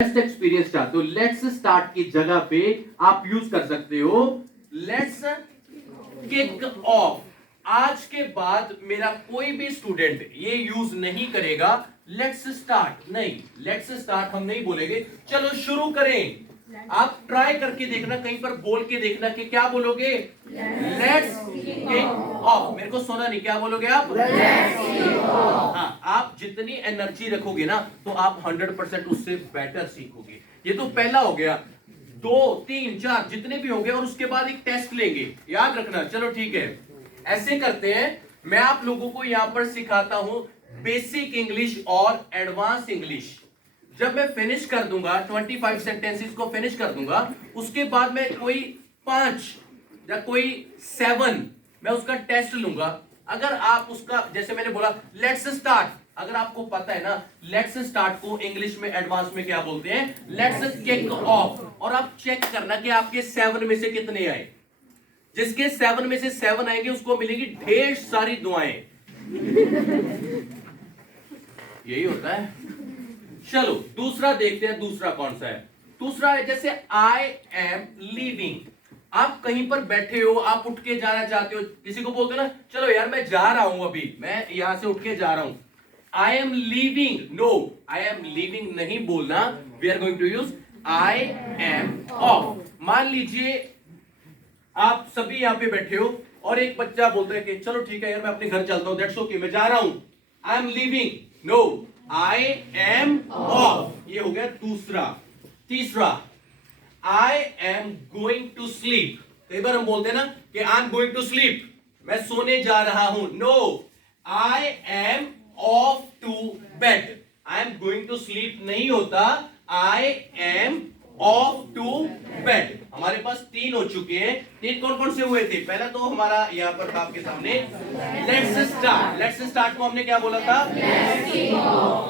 Best experience चाहते हो, let's start की जगह पे आप यूज कर सकते हो लेट्स किक ऑफ। आज के बाद मेरा कोई भी स्टूडेंट ये यूज नहीं करेगा लेट्स स्टार्ट, नहीं, लेट्स स्टार्ट हम नहीं बोलेंगे, चलो शुरू करें। आप ट्राई करके देखना, कहीं पर बोल के देखना कि क्या बोलोगे, लेट्स किक ऑफ। मेरे को सुना नहीं, क्या बोलोगे आप? हाँ, आप जितनी एनर्जी रखोगे ना तो आप 100% उससे बेटर सीखोगे। ये तो पहला हो गया, 2 3 4 जितने भी होंगे और उसके बाद एक टेस्ट लेंगे, याद रखना। चलो ठीक है, ऐसे करते हैं, मैं आप लोगों को यहां पर सिखाता हूं बेसिक इंग्लिश और एडवांस इंग्लिश। जब मैं फिनिश कर दूंगा 25 सेंटेंसेस को फिनिश कर दूंगा, उसके बाद मैं कोई 5 या कोई 7 मैं उसका टेस्ट लूंगा। अगर आप उसका, जैसे मैंने बोला लेट्स स्टार्ट, अगर आपको पता है ना लेट्स स्टार्ट को इंग्लिश में एडवांस में क्या बोलते हैं, लेट्स किक ऑफ। और आप चेक करना कि आपके 7 में से कितने आए। जिसके 7 में से 7 आएंगे उसको मिलेगी ढेर सारी दुआएं। यही होता है। चलो दूसरा देखते हैं, दूसरा कौन सा है। दूसरा है जैसे आई एम लीविंग। आप कहीं पर बैठे हो, आप उठ के जाना चाहते हो, किसी को बोलते हो ना चलो यार मैं जा रहा हूं, अभी मैं यहां से उठ के जा रहा हूं। I am leaving, no, I am leaving नहीं बोलना, we are going to use I am off. मान लीजिए आप सभी यहां पे बैठे हो और एक बच्चा बोलता है कि चलो ठीक है यार मैं अपने घर चलता हूं, दैट्स ओके, मैं जा रहा हूं। I am leaving, no, I am off. ये हो गया दूसरा। तीसरा, I am going to sleep. कई बार हम बोलते हैं ना कि I am going to sleep, मैं सोने जा रहा हूं। No, I am off to bed. I am going to sleep नहीं होता, I am off to bed. हमारे पास 3 हो चुके हैं। 3 कौन कौन से हुए थे? पहला तो हमारा यहां पर था आपके सामने लेट्स स्टार्ट। लेट्स स्टार्ट को हमने क्या बोला था?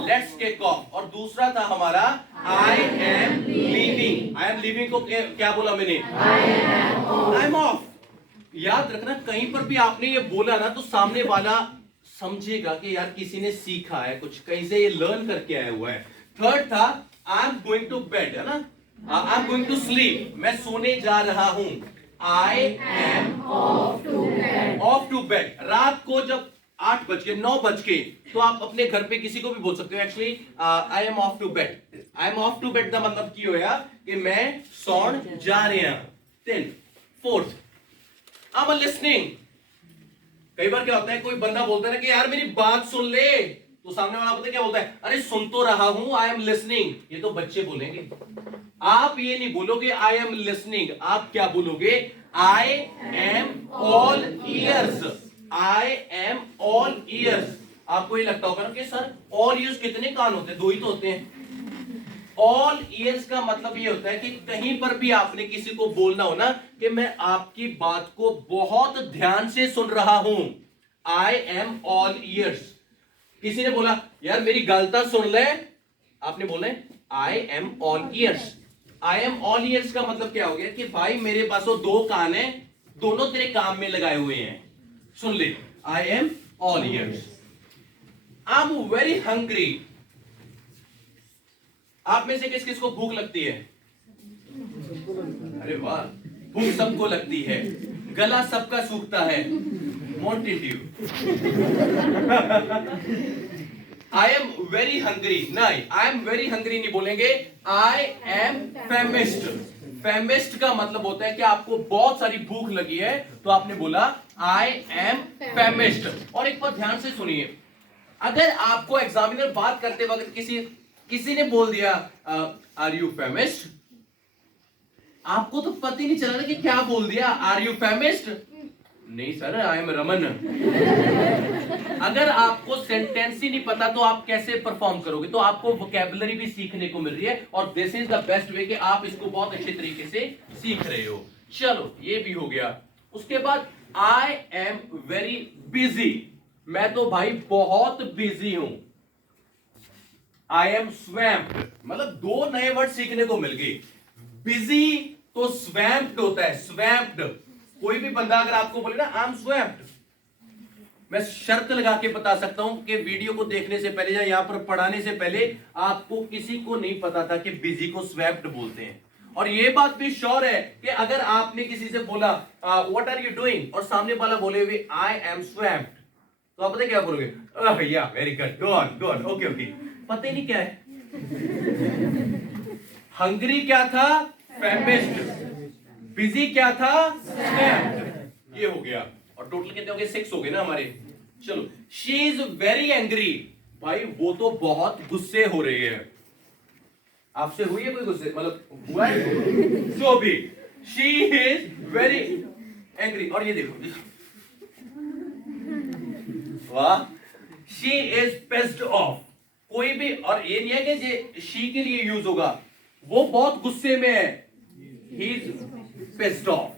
Let's kick off. और दूसरा था हमारा आई am leaving. I am leaving को क्या बोला मैंने? आई एम ऑफ। याद रखना, कहीं पर भी आपने ये बोला ना तो सामने वाला समझेगा कि यार किसी ने सीखा है कुछ, कहीं से ये लर्न करके आया हुआ है। थर्ड था I am going to bed, है ना, I am going to sleep, मैं सोने जा रहा हूं। I am off to bed. रात को जब 8 बज के 9 बज के, तो आप अपने घर पे किसी को भी बोल सकते हो actually I am off to bed. I am off to bed का मतलब की होया कि मैं सौन जा रहा हूं। 10 फोर्थ, आई एम लिसनिंग। कई बार क्या होता है, कोई बंदा बोलता है ना कि यार मेरी बात सुन ले, तो सामने वाला पता है क्या बोलता है, अरे सुन तो रहा हूं, आई एम लिसनिंग। ये तो बच्चे बोलेंगे। आप ये नहीं बोलोगे आई एम लिसनिंग, आप क्या बोलोगे? I am all years. I am all years. आपको ये लगता होगा ना कि सर ऑल ईयर्स कितने कान होते हैं? 2 ही तो होते हैं। ऑल ईयर्स का मतलब ये होता है कि कहीं पर भी आपने किसी को बोलना हो ना कि मैं आपकी बात को बहुत ध्यान से सुन रहा हूं, आई एम ऑल ईयर्स। किसी ने बोला यार मेरी गलता सुन ले, आपने बोला I am all years. I am all years का मतलब क्या हो गया कि भाई मेरे पास वो 2 कान है, दोनों तेरे काम में लगाए हुए हैं, सुन ले, I am all years. I am very hungry. आप में से किस किस को भूख लगती है? अरे वाह, भूख सबको लगती है, गला सबका सूखता है, मोंटेन्यू। आई एम वेरी हंग्री, नहीं, आई एम वेरी हंग्री नहीं बोलेंगे, आई एम फेमिस्ड। फेमिस्ड का मतलब होता है कि आपको बहुत सारी भूख लगी है, तो आपने बोला आई एम फेमिस्ड। और एक बार ध्यान से सुनिए, अगर आपको एग्जामिनर बात करते वक्त किसी ने बोल दिया आर यू फेमिस्ड, आपको तो पता ही नहीं चला ना कि क्या बोल दिया, आर यू फेमिस्ड? नहीं सर, आई एम रमन। अगर आपको सेंटेंस ही नहीं पता तो आप कैसे परफॉर्म करोगे? तो आपको वोकैबुलरी भी सीखने को मिल रही है, और this is the best way कि आप इसको बहुत अच्छे तरीके से सीख रहे हो। चलो ये भी हो गया। उसके बाद आई एम वेरी बिजी। मैं तो भाई बहुत बिजी हूं। आई एम स्वैम्प्ड, मतलब 2 नए वर्ड सीखने को मिल गए। बिजी तो स्वैम्प्ड होता है, स्वैम्प्ड। कोई भी बंदा अगर आपको बोले ना आई एम स्वैम्प्ड, मैं शर्त लगा के बता सकता हूं कि वीडियो को देखने से पहले या यहां पर पढ़ाने से पहले आपको किसी को नहीं पता था कि बिजी को स्वेप्ट बोलते हैं। और ये बात भी श्योर है कि अगर आपने किसी से बोला व्हाट आर यू डूइंग और सामने वाला बोले हुए आई एम स्वेप्ट, तो आप पता क्या बोलोगे? या very good, go on go on, okay okay. पता ही नहीं क्या है। हंग्री क्या था? फैमिस्ट। बिजी क्या था? स्वेप्ट। ये हो गया। और टोटल कितने हो गए? 6 हो गए ना हमारे। चलो, शी इज वेरी एंग्री। भाई वो तो बहुत गुस्से हो रही है। आपसे हुई है कोई गुस्से? मतलब हुआ है? जो भी, शी इज वेरी एंग्री। और ये देखो, वाह, शी इज पेस्ड ऑफ। कोई भी, और ये नहीं है कि जे शी के लिए यूज होगा, वो बहुत गुस्से में है, he is paced of.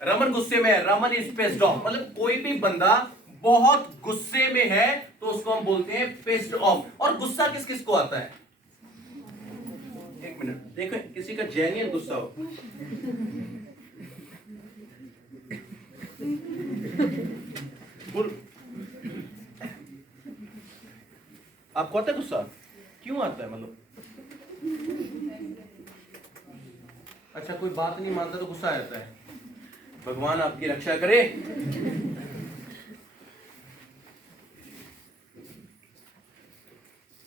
Raman गुस्से में है, रमन इज पेस्ड ऑफ। मतलब कोई भी बंदा बहुत गुस्से में है तो उसको हम बोलते हैं पेस्ड ऑफ। और गुस्सा किस किस को आता है? एक मिनट देखो, किसी का जेन्युइन गुस्सा हो। आपको आता है गुस्सा? क्यों आता है? मतलब अच्छा, कोई बात नहीं मानता तो गुस्सा आता है। भगवान आपकी रक्षा करे।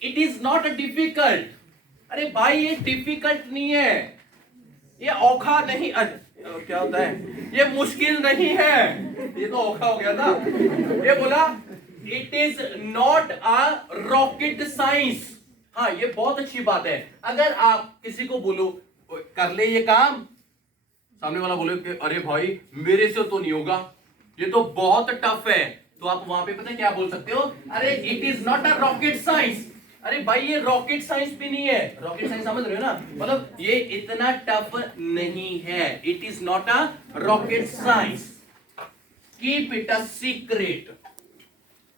It is not difficult. अरे भाई ये डिफिकल्ट नहीं है, ये औखा नहीं, क्या होता है, ये मुश्किल नहीं है। ये तो औखा हो गया था। ये बोला it is not a rocket science. हाँ, ये बहुत अच्छी बात है। अगर आप किसी को बोलो कर ले ये काम, सामने वाला बोले कि अरे भाई मेरे से तो नहीं होगा, ये तो बहुत टफ है, तो आप वहां पे पता है क्या बोल सकते हो? अरे it is not a rocket science. अरे भाई ये रॉकेट साइंस भी नहीं है। रॉकेट साइंस समझ रहे हो ना? मतलब ये इतना टफ नहीं है। It is not a rocket science. Keep it a secret.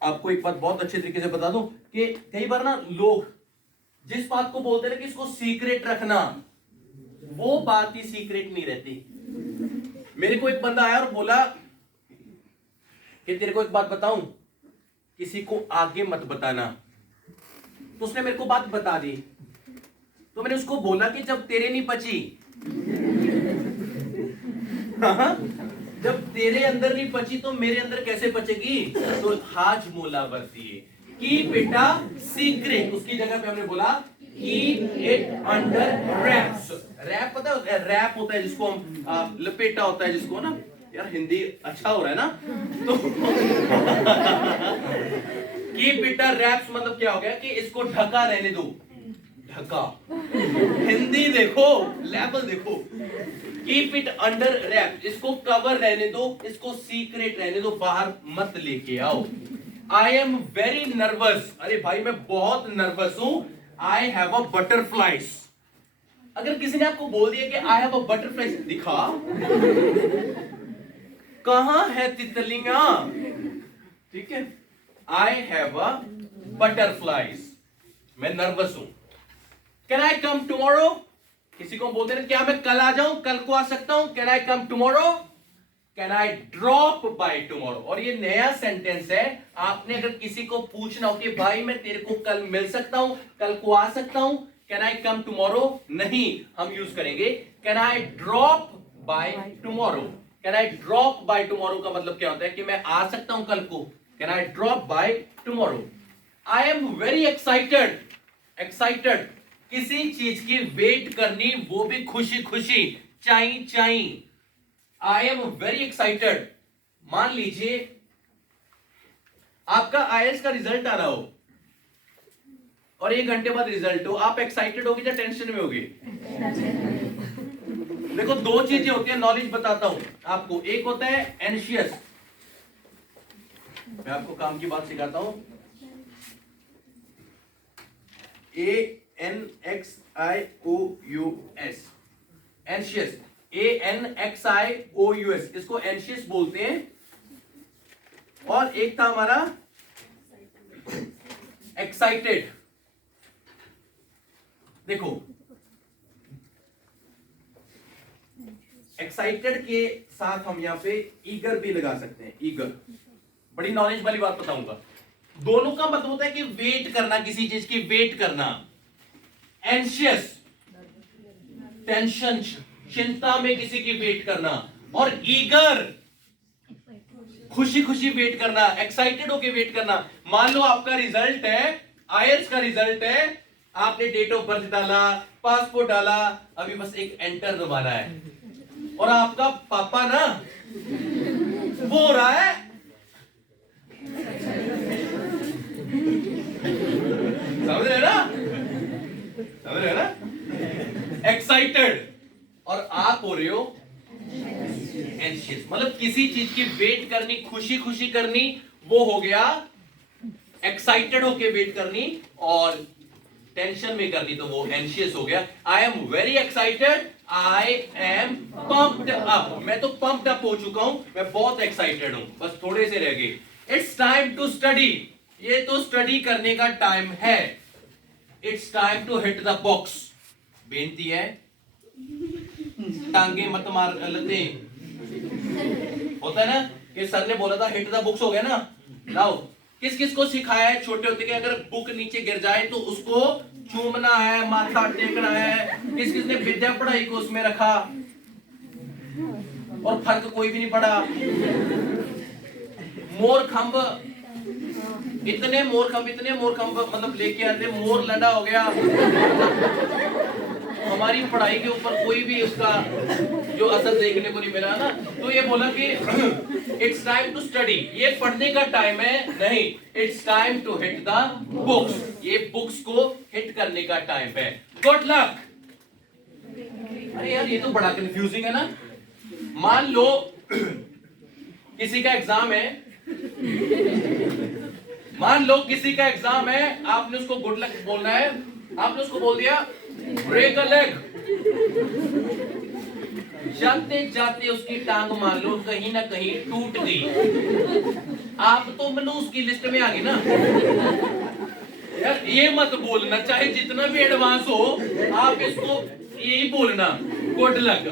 आपको एक बात बहुत अच्छे तरीके से बता दूं कि कई बार ना लोग जिस बात को बोलते हैं कि इसको सीक्रेट रखना, वो बात ही सीक्रेट नहीं रहती। मेरे को एक बंदा आया और बोला कि तेरे को एक बात बताऊं, किसी को आगे मत बताना। तो उसने मेरे को बात बता दी, तो मैंने उसको बोला कि जब तेरे नहीं पची, हाँ, जब तेरे अंदर नहीं पची तो मेरे अंदर कैसे पचेगी? तो हाज मोला बरती की बेटा सीक्रेट, उसकी जगह पे हमने बोला keep it under wraps. Wrap पता है? रैप होता है जिसको हम लपेटा होता है जिसको ना, यार हिंदी अच्छा हो रहा है ना? तो कीप इट रैप्स मतलब क्या हो गया कि इसको ढका रहने दो। ढका, हिंदी देखो, लेवल देखो। कीप इट अंडर रैप, इसको कवर रहने दो, इसको सीक्रेट रहने दो, बाहर मत लेके आओ। I am very nervous. अरे भाई मैं बहुत नर्वस हूं। I have a butterflies. अगर किसी ने आपको बोल दिया कि आई हैव अ बटरफ्लाइज, दिखा कहां है तितलियां? ठीक है, आई हैव अ बटरफ्लाइज, मैं नर्वस हूं। Can I come tomorrow? किसी को बोलते हैं क्या मैं कल आ जाऊं, कल को आ सकता हूं? Can I come tomorrow? Can I drop by tomorrow? और ये नया सेंटेंस है। आपने अगर किसी को पूछना हो कि भाई मैं तेरे को कल मिल सकता हूं, कल को आ सकता हूं, कैन आई कम टुमारो? नहीं, हम यूज करेंगे can I drop by tomorrow. Can I drop by tomorrow का मतलब क्या होता है कि मैं आ सकता हूं कल को। Can I drop by tomorrow? I am very excited. Excited, किसी चीज की वेट करनी, वो भी खुशी खुशी, चाई चाई। I am very excited. मान लीजिए आपका आईएएस का रिजल्ट आ रहा हो और 1 घंटे बाद रिजल्ट हो, आप एक्साइटेड होगी या टेंशन में होगी? देखो, 2 चीजें होती है, नॉलेज बताता हूं आपको। एक होता है एंशियस, मैं आपको काम की बात सिखाता हूं। ANXIOUS, एंशियस, ANXIOUS, इसको एंशियस बोलते हैं। और एक था हमारा एक्साइटेड। देखो, एक्साइटेड के साथ हम यहां पे ईगर भी लगा सकते हैं। ईगर, बड़ी नॉलेज वाली बात बताऊंगा। दोनों का मतलब होता है कि वेट करना, किसी चीज की वेट करना। एंशियस, टेंशन, चिंता में किसी की वेट करना, और ईगर, खुशी खुशी वेट करना, एक्साइटेड होके वेट करना। मान लो आपका रिजल्ट है, आईएलटीएस का रिजल्ट है, आपने डेट ऑफ बर्थ डाला, पासपोर्ट डाला, अभी बस एक एंटर दबाना है, और आपका पापा ना वो हो रहा है, समझ रहे ना, समझ रहे ना, एक्साइटेड, और आप हो रहे हो एंशियस। मतलब किसी चीज की वेट करनी, खुशी खुशी करनी, वो हो गया एक्साइटेड होके वेट करनी, और टेंशन में करनी तो वो एंशियस हो गया। I am very excited, I am pumped up, मैं तो पम्प्ड अप हो चुका हूं, मैं बहुत एक्साइटेड हूं, बस थोड़े से रह गए। इट्स टाइम टू स्टडी, ये तो स्टडी करने का टाइम है। It's time to hit the books, बेनती है टांगे मत मार गलते, होता है ना कि सर ने बोला था हिट द बुक्स, हो गया ना। लाओ, किस किस को सिखाया है छोटे होते कि अगर बुक नीचे गिर जाए तो उसको चूमना है, माथा टेकना है? किस किस ने विद्या पढ़ाई को उसमें रखा, और फर्क कोई भी नहीं पड़ा। मोर खंभ, इतने मोर खंभ मतलब लेके आते, मोर लंडा हो गया। हमारी पढ़ाई के ऊपर कोई भी उसका जो असर देखने को नहीं मिला ना। तो ये बोला कि इट्स टाइम टू स्टडी, ये पढ़ने का टाइम है नहीं, it's time to hit the books, ये बुक्स को हिट करने का टाइम है। Good luck. अरे यार ये तो बड़ा कंफ्यूजिंग है ना। मान लो किसी का एग्जाम है, मान लो किसी का एग्जाम है, आपने उसको गुड लक बोलना है, आपने उसको बोल दिया ब्रेक अ लेग, जाते जाते उसकी टांग मान लो कहीं ना कहीं टूट गई, आप तो मनुष्य की लिस्ट में आ गई ना। यार ये मत बोलना, चाहे जितना भी एडवांस हो, आप इसको यही बोलना good luck.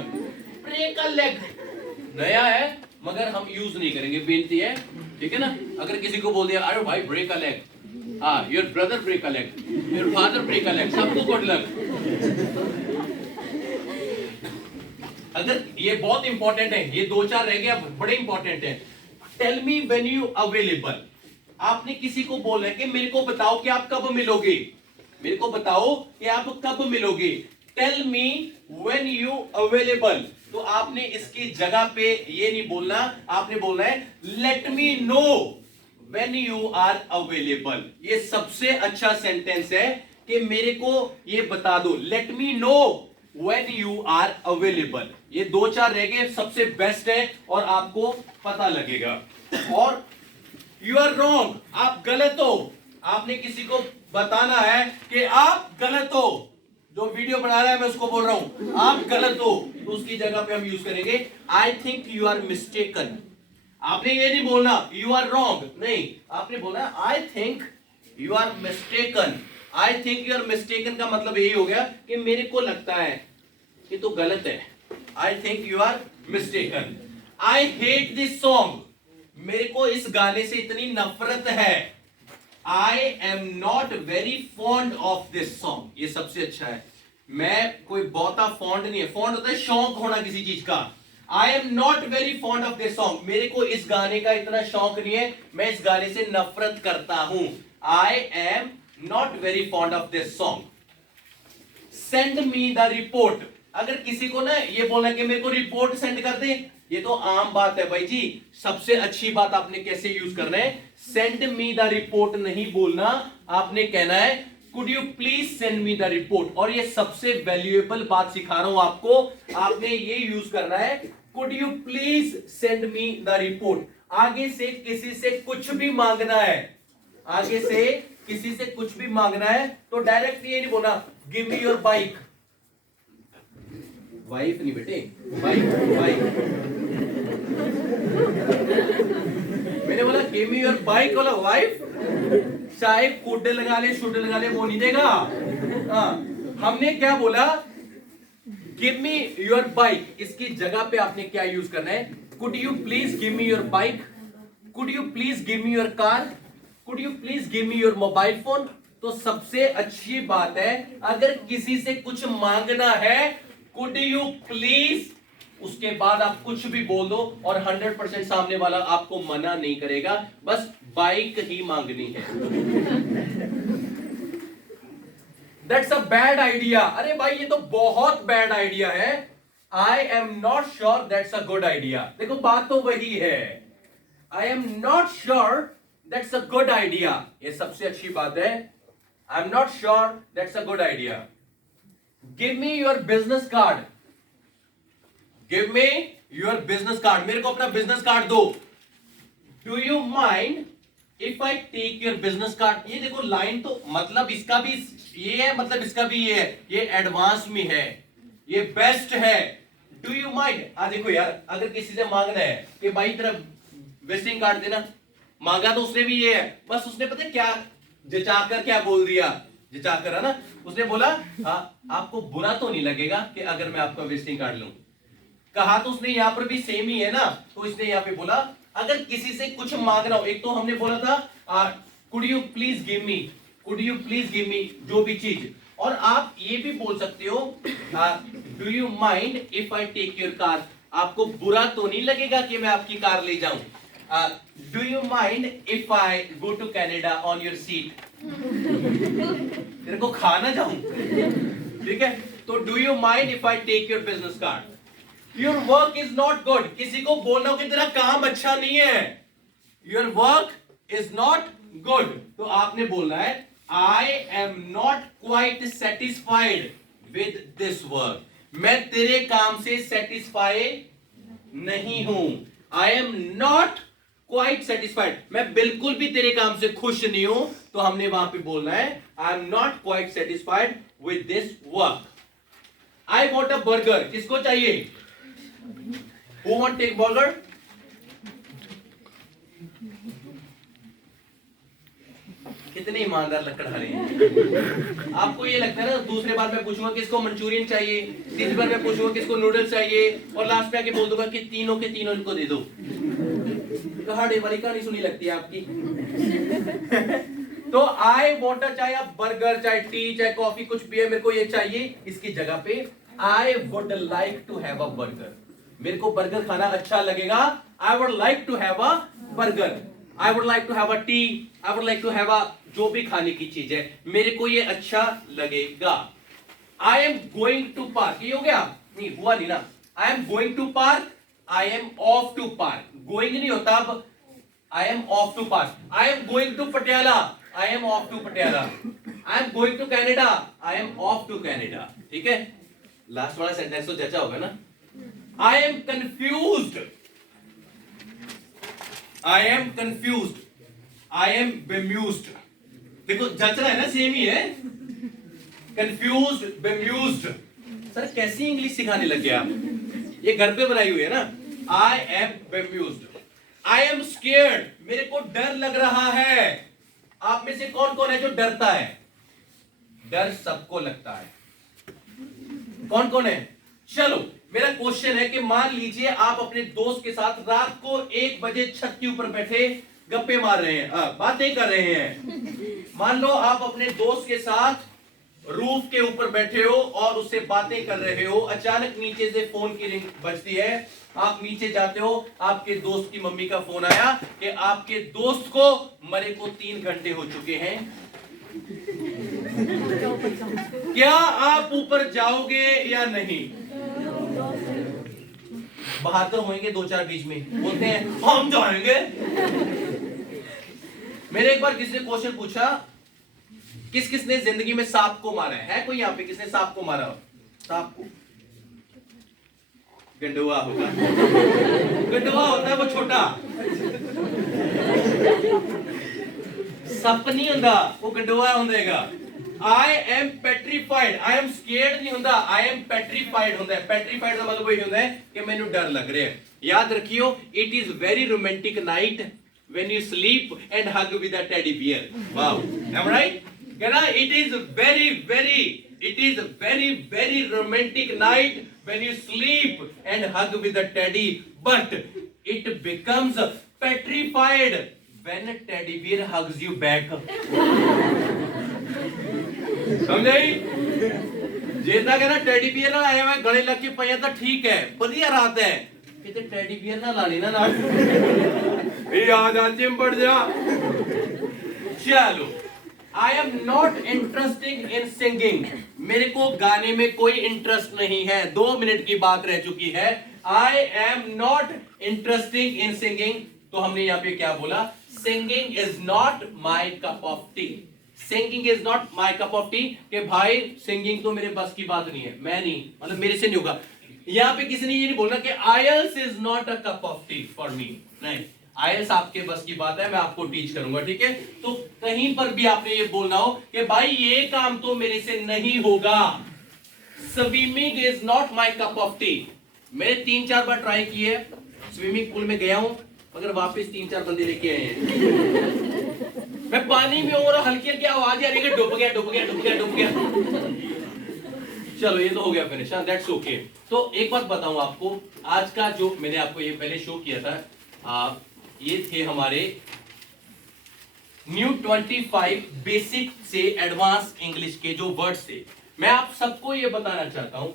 Break a leg नया है मगर हम यूज नहीं करेंगे, बेनती है, ठीक है ना। अगर किसी को बोल दिया अरे भाई break a leg, your brother break a leg, your father break a leg, सबको गुड लक। अगर ये बहुत इंपॉर्टेंट है, ये दो चार रह गए, अब बड़े इंपॉर्टेंट है। Tell me when you available, आपने किसी को बोला है कि मेरे को बताओ कि आप कब मिलोगे, मेरे को बताओ कि आप कब मिलोगे। Tell me when you available, तो आपने इसकी जगह पे ये नहीं बोलना, आपने बोलना है let me know when you are available. ये सबसे अच्छा सेंटेंस है कि मेरे को ये बता दो, let me know when you are available. ये दो चार रह गए, सबसे बेस्ट है और आपको पता लगेगा। और यू आर रॉन्ग, आप गलत हो, आपने किसी को बताना है कि आप गलत हो। जो वीडियो बना रहा है मैं उसको बोल रहा हूं आप गलत हो, तो उसकी जगह पे हम यूज करेंगे I think you are mistaken. आपने ये नहीं बोलना यू आर रॉन्ग, नहीं, आपने बोलना I think you are mistaken. I think you are mistaken का मतलब यही हो गया कि मेरे को लगता है कि तू गलत है। I think you are mistaken. I hate this song, मेरे को इस गाने से इतनी नफरत है। I am not very fond of this song, ये सबसे अच्छा है। मैं कोई बहुता फॉन्ड नहीं है, फॉन्ड होता है शौक होना किसी चीज का। आई am not very fond of this song, मेरे को इस गाने का इतना शौक नहीं है, मैं इस गाने से नफरत करता हूं। I am not very fond of this song. Send me the report, अगर किसी को ना ये बोलना कि मेरे को रिपोर्ट सेंड कर दे, ये तो आम बात है भाई जी। सबसे अच्छी बात आपने कैसे यूज करना है, सेंड मी द रिपोर्ट नहीं बोलना, आपने कहना है could you please send me the report. और ये सबसे वैल्यूएबल बात सिखा रहा हूं आपको, आपने ये यूज करना है could you please send me the report. आगे से किसी से कुछ भी मांगना है, आगे से किसी से कुछ भी मांगना है तो डायरेक्ट ये नहीं बोलना give me your bike, wife नहीं बेटे, बाइक बाइक। मैंने बोला गिव मी योर बाइक, बोला वाइफ, चाहे कोडे लगा ले शुड लगा ले वो नहीं देगा। हमने क्या बोला गिव मी योर बाइक, इसकी जगह पे आपने क्या यूज करना है could you please give me your bike, could you please give me your car, could you please give me your mobile phone. तो सबसे अच्छी बात है, अगर किसी से कुछ मांगना है, कुड यू प्लीज, उसके बाद आप कुछ भी बोल दो और 100% सामने वाला आपको मना नहीं करेगा, बस बाइक ही मांगनी है। That's a bad idea. अरे भाई ये तो बहुत बैड आइडिया है। I am not sure that's a good idea. देखो बात तो वही है, I am not sure that's a good idea, ये सबसे अच्छी बात है। I am not sure that's a good idea. Give me your business card, give me your business card, मेरे को अपना बिजनेस कार्ड दो। Do you mind if I take your business card. ये देखो लाइन तो मतलब इसका भी ये है, मतलब इसका भी ये है, ये एडवांस में है, ये बेस्ट है। Do you mind. देखो यार, अगर किसी से मांगना है कि भाई तेरा विजिटिंग कार्ड देना, मांगा तो उसने भी ये है, बस उसने पता है क्या जचाकर क्या बोल दिया, जचाकर है ना, उसने बोला हाँ आपको बुरा तो नहीं लगेगा कि अगर मैं आपका विजिटिंग कार्ड लूं। कहा तो उसने यहां पर भी सेम ही है ना, तो इसने यहां पे बोला अगर किसी से कुछ मांगना हो, एक तो हमने बोला था could you please give me, could you please give me जो भी चीज, और आप ये भी बोल सकते हो do you mind if I take your car. आपको बुरा तो नहीं लगेगा कि मैं आपकी कार ले जाऊं। Do you mind if I go to Canada on your seat. तेरे को खाना जाऊं, ठीक है। तो do you mind if I take your business card. Your work is not good, किसी को बोलना हो कि तेरा काम अच्छा नहीं है, your work is not good, तो आपने बोलना है I am not quite satisfied with this work. मैं तेरे काम से सेटिस्फाइड नहीं हूं। I am not quite satisfied, मैं बिल्कुल भी तेरे काम से खुश नहीं हूं, तो हमने वहां पे बोलना है I am not quite satisfied with this work. I want a burger, किसको चाहिए? Who want take burger? कितने ईमानदार लकड़हारे हैं। आपको ये लगता है ना, दूसरे बार मैं पूछूंगा किसको मंचूरियन चाहिए, तीसरी बार मैं पूछूंगा किसको नूडल्स चाहिए, और लास्ट में आके बोल दूंगा कि तीनों के तीनों इनको दे दो। कहानी वाली कहानी सुनी लगती है आपकी। तो आई वॉन्ट, चाहे आप बर्गर, चाहे टी, चाहे कॉफी, कुछ भी है, मेरे को ये चाहिए, इसकी जगह पे I would like to have a burger. मेरे को बर्गर खाना अच्छा लगेगा, I would like to have a burger, I would like to have a tea, I would like to have a जो भी खाने की चीज है, मेरे को ये अच्छा लगेगा। I am going to park, ये हो गया? नहीं हुआ नहीं ना। I am going to park, I am off to park, going नहीं होता अब, I am off to park. I am going to Patiala, I am off to Patiala. I am going to Canada, I am off to Canada. ठीक है, last वाला sentence तो जचा होगा ना। I am confused, I am confused, I am bemused। देखो जच रहा है ना, सेम ही है। confused, bemused। सर कैसी इंग्लिश सिखाने लग गया आप? ये घर पे बनाई हुई है ना। I am bemused, I am scared, मेरे को डर लग रहा है। आप में से कौन कौन है जो डरता है? डर सबको लगता है। कौन कौन है? चलो मेरा क्वेश्चन है कि मान लीजिए आप अपने दोस्त के साथ रात को 1 बजे छत के ऊपर बैठे गप्पे मार रहे हैं, बातें कर रहे हैं। मान लो आप अपने दोस्त के साथ रूफ के ऊपर बैठे हो और उससे बातें कर रहे हो, अचानक नीचे से फोन की रिंग बजती है, आप नीचे जाते हो, आपके दोस्त की मम्मी का फोन आया कि आपके दोस्त को मरे को 3 घंटे हो चुके हैं। क्या आप ऊपर जाओगे या नहीं? बहादुर होंगे 2-4 बीच में, बोलते हैं हम जाएंगे। मेरे एक बार किसी ने क्वेश्चन पूछा, किस किसने जिंदगी में सांप को मारा है कोई यहाँ पे किसने सांप को मारा हो? सांप को? गंडुआ होगा। गंडुआ होता है वो छोटा, सप नहीं होता, वो गंडुआ होगा। I am petrified, I am scared नहीं होता, I am petrified होता है। petrified का मतलब वही होता है कि मैंने डर लग रहा है। याद रखियो, it is very romantic night when you sleep and hug with a teddy bear। Wow, am I right? कहना it is very romantic night when you sleep and hug with a teddy, but it becomes petrified when teddy bear hugs you back. समझे? ਜਿੱਦਾਂ ਕਹਿੰਦਾ teddy beer ਨਾਲ ਆਇਆ ਮੈਂ ਗਲੇ ਲੱਗ ਕੇ ਪਿਆ ਤਾਂ ਠੀਕ ਹੈ, ਵਧੀਆ ਰਾਤ ਹੈ, ਕਿਤੇ ਟੈਡੀ ਬੀਅਰ ਨਾਲ ਲਾਣੀ ਨਾ ਨਾਲ ਇਹ ਆ ਜਾ ਚਿੰਬੜ ਜਾ। चलो I am not interested in singing, मेरे को गाने में कोई इंटरेस्ट नहीं है। 2 मिनट की बात रह चुकी है। I am not interested in singing, तो हमने यहाँ पे क्या बोला? Singing is not my cup of tea. Singing is not my cup of tea कि भाई सिंगिंग तो मेरे बस की बात नहीं है, मैं नहीं, मतलब मेरे से नहीं होगा। यहाँ पे किसी ने ये नहीं बोलना कि IELTS is not a cup of tea for me, नहीं, IELTS आपके बस की बात है, मैं आपको टीच करूंगा, ठीक है। तो कहीं पर भी आपने ये बोलना हो कि भाई ये काम तो मेरे से नहीं होगा। Swimming is not my cup of T. मैंने 3-4 बार ट्राई की है, स्विमिंग पूल में गया हूं, मगर वापस 3-4 बंदे लेके आए हैं। मैं पानी में और हल्की हल्की आवाज आ रही है, डूब गया डूब गया डूब गया डूब गया। चलो ये तो हो गया फिनिश, दैट्स ओके। तो एक बात बताऊं आपको, आज का जो मैंने आपको ये पहले शो किया था, ये थे हमारे न्यू 25 बेसिक से एडवांस इंग्लिश के जो वर्ड्स थे। मैं आप सबको ये बताना चाहता हूं,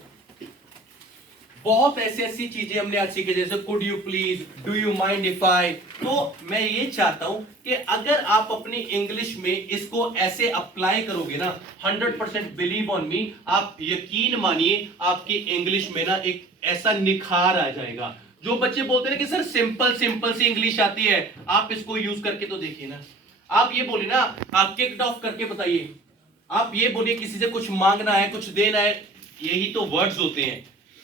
बहुत ऐसी चीजें हमने आज सीखी, जैसे could you please, do you mind if आई। तो मैं ये चाहता हूं कि अगर आप अपनी इंग्लिश में इसको ऐसे अप्लाई करोगे ना, 100% बिलीव ऑन मी, आप यकीन मानिए आपकी इंग्लिश में ना एक ऐसा निखार आ जाएगा। जो बच्चे बोलते हैं कि सर सिंपल सिंपल सी इंग्लिश आती है, आप इसको यूज करके तो देखिए ना। आप ये बोलिए ना, आप किक्ड ऑफ करके बताइए, आप ये बोलिए किसी से कुछ मांगना है, कुछ देना है, यही तो वर्ड्स होते हैं।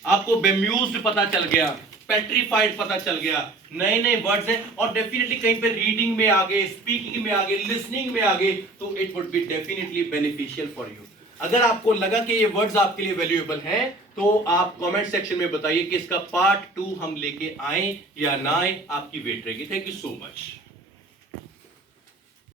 आपको बेम्यूज्ड पता चल गया, पेट्रीफाइड पता चल गया, नए नए वर्ड्स हैं, और डेफिनेटली कहीं पे रीडिंग में आगे, स्पीकिंग में आगे, लिसनिंग में आगे, तो it would be definitely beneficial for you. अगर आपको लगा कि ये वर्ड्स आपके लिए वैल्यूएबल हैं, तो आप कमेंट सेक्शन में बताइए कि इसका पार्ट 2 हम लेके आए या ना आए, आपकी वेट रहेगी। Thank you so much.